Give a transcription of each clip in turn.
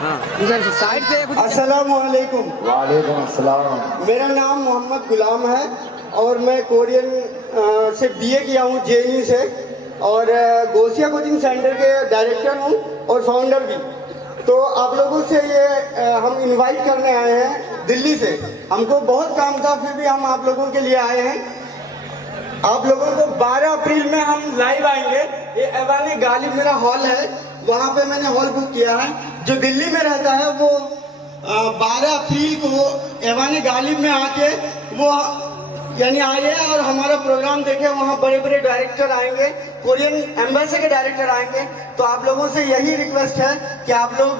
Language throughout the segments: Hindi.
साइड से अस्सलाम वालेकुम। वालेकुम अस्सलाम। मेरा नाम मोहम्मद गुलाम है और मैं कोरियन से बीए किया हूँ जेएनयू से, और गोसिया कोचिंग सेंटर के डायरेक्टर हूँ और फाउंडर भी। तो आप लोगों से ये हम इनवाइट करने आए हैं दिल्ली से। हमको बहुत काम था, फिर भी हम आप लोगों के लिए आए हैं। आप लोगों को 12 अप्रैल में हम लाइव आएंगे। ये ऐवान गालिब मेरा हॉल है, वहाँ पे मैंने हॉल बुक किया है। जो दिल्ली में रहता है वो 12 अप्रैल को ऐवान गालिब में आके वो यानी आइए और हमारा प्रोग्राम देखे। वहाँ बड़े बड़े डायरेक्टर आएंगे, कोरियन एम्बेसी के डायरेक्टर आएंगे। तो आप लोगों से यही रिक्वेस्ट है कि आप लोग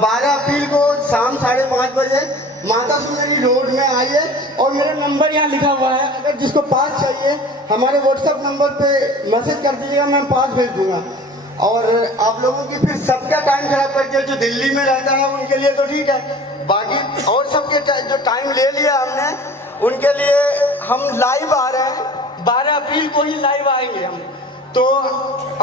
12 अप्रैल को शाम 5:30 बजे माता सुंदरी रोड में आइए। और मेरा नंबर यहाँ लिखा हुआ है, अगर जिसको पास चाहिए हमारे व्हाट्सएप नंबर पे मैसेज कर दीजिएगा, मैं पास भेज दूंगा। और आप लोगों की फिर सबका टाइम खराब कर दिया। जो दिल्ली में रहता है उनके लिए तो ठीक है, बाकी और सबके जो टाइम ले लिया हमने उनके लिए हम लाइव आ रहे हैं। 12 अप्रैल को ही लाइव आएंगे हम तो।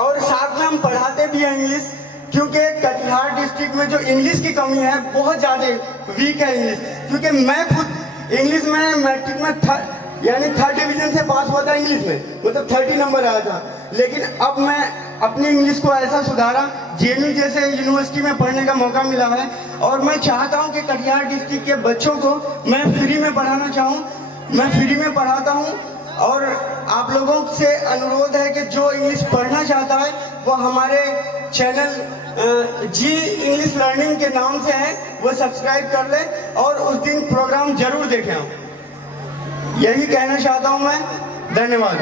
और साथ में हम पढ़ाते भी हैं इंग्लिश, क्योंकि कटिहार डिस्ट्रिक्ट में जो इंग्लिश की कमी है बहुत ज़्यादा वीक है इंग्लिश। क्योंकि मैं खुद इंग्लिश में मैट्रिक में यानी 3rd डिवीजन से पास हुआ था इंग्लिश में, मतलब 30 नंबर आया था। लेकिन अब मैं अपनी इंग्लिश को ऐसा सुधारा, जेएनयू जैसे यूनिवर्सिटी में पढ़ने का मौका मिला है। और मैं चाहता हूं कि कटिहार डिस्ट्रिक्ट के बच्चों को मैं फ्री में पढ़ाना चाहूं। मैं फ्री में पढ़ाता हूं और आप लोगों से अनुरोध है कि जो इंग्लिश पढ़ना चाहता है वो हमारे चैनल जी इंग्लिश लर्निंग के नाम से है, वो सब्सक्राइब कर ले और उस दिन प्रोग्राम जरूर देखें। यही कहना चाहता हूं मैं। धन्यवाद।